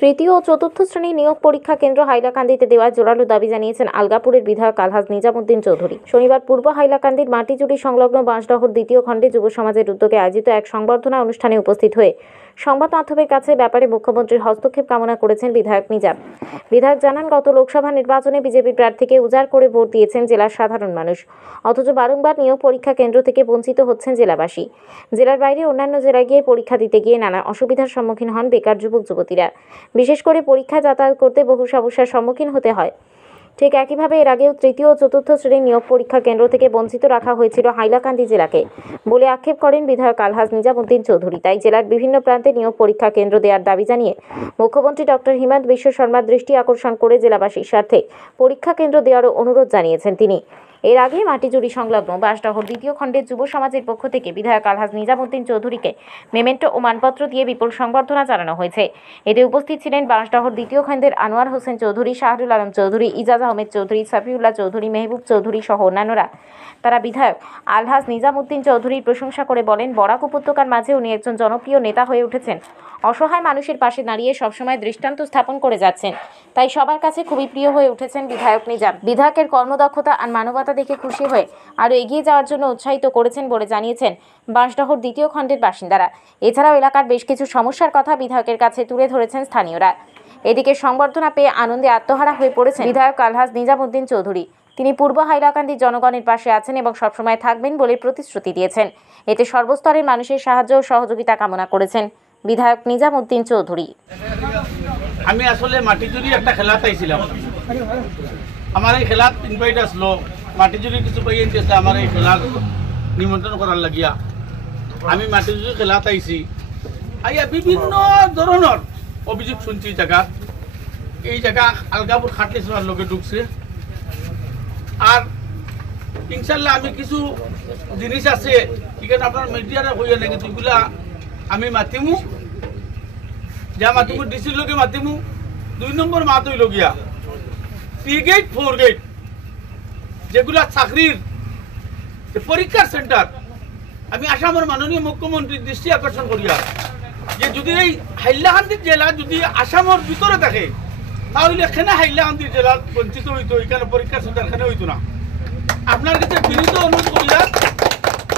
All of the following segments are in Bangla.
তৃতীয় ও চতুর্থ শ্রেণী নিয়োগ পরীক্ষা কেন্দ্র হাইলাকান্দিতে দেওয়ার জোরালো দাবি জানিয়েছেন আলগাপুরের বিধায়ক আলহাজ নিজামুদ্দিন চৌধুরী। শনিবার পূর্ব হাইলাকান্দির মাটিজুড়ি সংলগ্ন বাঁশডহর দ্বিতীয় খণ্ডে যুব সমাজের উদ্যোগে আয়োজিত এক সংবর্ধনা অনুষ্ঠানে উপস্থিত হয়ে সংবাদ মাধ্যমের কাছে ব্যাপারে মুখ্যমন্ত্রীর হস্তক্ষেপ কামনা করেছেন বিধায়ক নিজাম। বিধায়ক জানান, গত লোকসভা নির্বাচনে বিজেপি প্রার্থীকে উজাড় করে ভোট দিয়েছেন জেলার সাধারণ মানুষ, অথচ বারংবার নিয়োগ পরীক্ষা কেন্দ্র থেকে বঞ্চিত হচ্ছেন জেলাবাসী। জেলার বাইরে অন্যান্য জেলায় গিয়ে পরীক্ষা দিতে গিয়ে নানা অসুবিধার সম্মুখীন হন বেকার যুবক যুবতীরা। বিশেষ করে পরীক্ষায় যাতায়াত করতে বহু সমস্যার সম্মুখীন হতে হয়। ঠিক একইভাবে এর আগেও তৃতীয় ও চতুর্থ শ্রেণীর নিয়োগ পরীক্ষা কেন্দ্র থেকে বঞ্চিত রাখা হয়েছিল হাইলাকান্দি জেলাকে বলে আক্ষেপ করেন বিধায়ক আলহাজ নিজামুদ্দিন চৌধুরী। তাই জেলার বিভিন্ন প্রান্তে নিয়োগ পরীক্ষা কেন্দ্র দেওয়ার দাবি জানিয়ে মুখ্যমন্ত্রী ডক্টর হিমন্ত বিশ্ব শর্মার দৃষ্টি আকর্ষণ করে জেলাবাসীর স্বার্থে পরীক্ষা কেন্দ্র দেওয়ারও অনুরোধ জানিয়েছেন তিনি। এর আগে মাটিজুড়ি সংলগ্ন বাঁশডহর দ্বিতীয় খণ্ডের যুব সমাজের পক্ষ থেকে বিধায়ক আলহাজ নিজামুদ্দিন চৌধুরীকে মেমেন্টো ও মানপত্র দিয়ে বিপুল সংবর্ধনা জানানো হয়েছে। এতে উপস্থিত ছিলেন বাঁশডহর দ্বিতীয় খণ্ডের আনোয়ার হোসেন চৌধুরী, শাহরুল আলম চৌধুরী, ইজাজ আহমেদ চৌধুরী, সাফিউল্লাহ চৌধুরী, মেহবুব চৌধুরী সহ অন্যান্যরা। তারা বিধায়ক আলহাজ নিজামুদ্দিন চৌধুরীর প্রশংসা করে বলেন, বরাক উপত্যকার মাঝে উনি একজন জনপ্রিয় নেতা হয়ে উঠেছেন। অসহায় মানুষের পাশে দাঁড়িয়ে সবসময় দৃষ্টান্ত স্থাপন করে যাচ্ছেন। তাই সবার কাছে খুবই প্রিয় হয়ে উঠেছেন বিধায়ক নিজাম। বিধায়কের কর্মদক্ষতা আর মানবতা দেখে খুশি হয়ে আরও এগিয়ে যাওয়ার জন্য উৎসাহিত করেছেন বলে জানিয়েছেন বাঁশডহর দ্বিতীয় খণ্ডের বাসিন্দারা। এছাড়াও এলাকার বেশ কিছু সমস্যার কথা বিধায়কের কাছে তুলে ধরেছেন স্থানীয়রা। এদিকে সংবর্ধনা পেয়ে আনন্দে আত্মহারা হয়ে পড়েছেন বিধায়ক আলহাজ নিজামুদ্দিন চৌধুরী। তিনি পূর্ব হাইলাকান্দির জনগণের পাশে আছেন এবং সবসময় থাকবেন বলে প্রতিশ্রুতি দিয়েছেন। এতে সর্বস্তরের মানুষের সাহায্য ও সহযোগিতা কামনা করেছেন বিধায়ক নিজামুদ্দিন চৌধুরী। আমি আসলে মাটিজুড়ি একটা খেলা চাইছিলাম। আমার এই খেলাত ইনভাইট আসলো, মাটিজুড়ি কিছু পাই আনতেছে আমার এই খেলার নিমন্ত্রণ করার লাগিয়া। আমি মাটিজুড়ি খেলা চাইছি, আইয়া বিভিন্ন ধরনের অভিযোগ শুনছি। জায়গা এই জায়গা আলগাপুর খাটলি সোনার লোকে ঢুকছে। আর ইনশাল্লাহ আমি কিছু জিনিস আছে এখানে আপনার মিডিয়ারে হইয়া নাকি যেগুলা আমি মাতিমু, যা মাতিমু ডিসির লোকে মাতিমু। 2 নম্বর মাত হইল গিয়া 3 গেট 4 গেট যেগুলা চাকরির পরীক্ষার সেন্টার। আমি আসামের মাননীয় মুখ্যমন্ত্রীর দৃষ্টি আকর্ষণ করিয়া যে যদি এই হাইলাকান্দির জেলা যদি আসামের ভিতরে থাকে তাহলে এখানে হাইলাকান্দির জেলা বঞ্চিত হইতো, এখানে পরীক্ষার সেন্টার এখানে হইতো না। আপনার কাছে বিনীত অনুরোধ করিয়া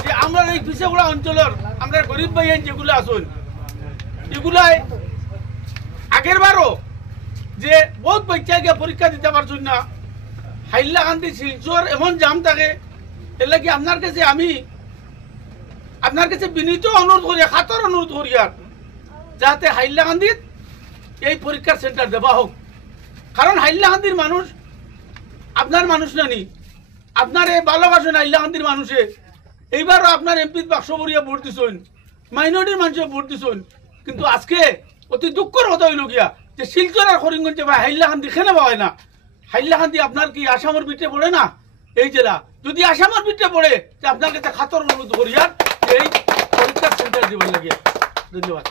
যে আমরা এই পিছিয়ে অঞ্চলের আমরা গরিব ভাই যেগুলো আসুন এগুলাই আগের বারও যে বহুত বাচ্চাকে পরীক্ষা দিতে পারছুন না। হাইলাকান্দি শিলচর এমন জাম থাকে, এর লাগে আপনার কাছে আমি আপনার কাছে বিনীত অনুরোধ করি, খাতর অনুরোধ করি আর যাতে হাইলাকান্দির এই পরীক্ষার সেন্টার দেওয়া হোক। কারণ হাইলাকান্দির মানুষ আপনার মানুষ নানি, আপনার এই ভালোবাসেন হাইলাকান্দির মানুষে। এইবারও আপনার এমপির বাক্স ভরিয়া ভোট দিছেন, মাইনরিটির মানুষে ভোট দিছেন, কিন্তু আজকে অতি দুঃখের কথা হইল গিয়া যে শিলচর আর করিমগঞ্জে বা হাইলাকান্দি খেনে পাওয়া না। হাইলাকান্দি আপনার কি আসামের ভিতরে পড়ে না? এই জেলা যদি আসামের ভিতরে পড়ে আপনার কাছে খাতর অনুরোধ করিয়া এই পরীক্ষার সেন্টার দিবার লাগিয়া। ধন্যবাদ।